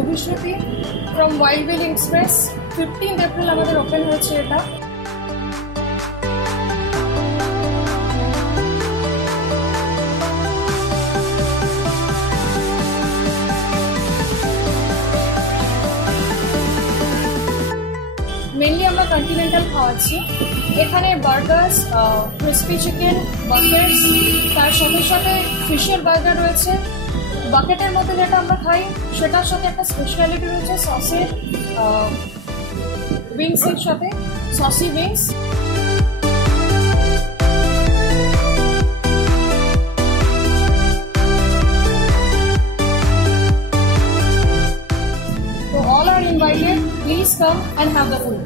Abhishruti from wild বিল এক্সপ্রেস। 15 এপ্রিল আমাদের ওপেন হয়েছে এটা। মেনলি আমরা কন্টিনেন্টাল খাওয়াচ্ছি। এখানে বার্গার্স, ক্রিসপি চিকেন, বাকেটস, তার সাথে সাথে ফিশের বার্গার রয়েছে। বাকেটের মধ্যে যেটা আমরা খাই সেটার সাথে একটা স্পেশালিটি রয়েছে সসের উইংসের সাথে, saucy wings. So all are invited. Please come and have the food.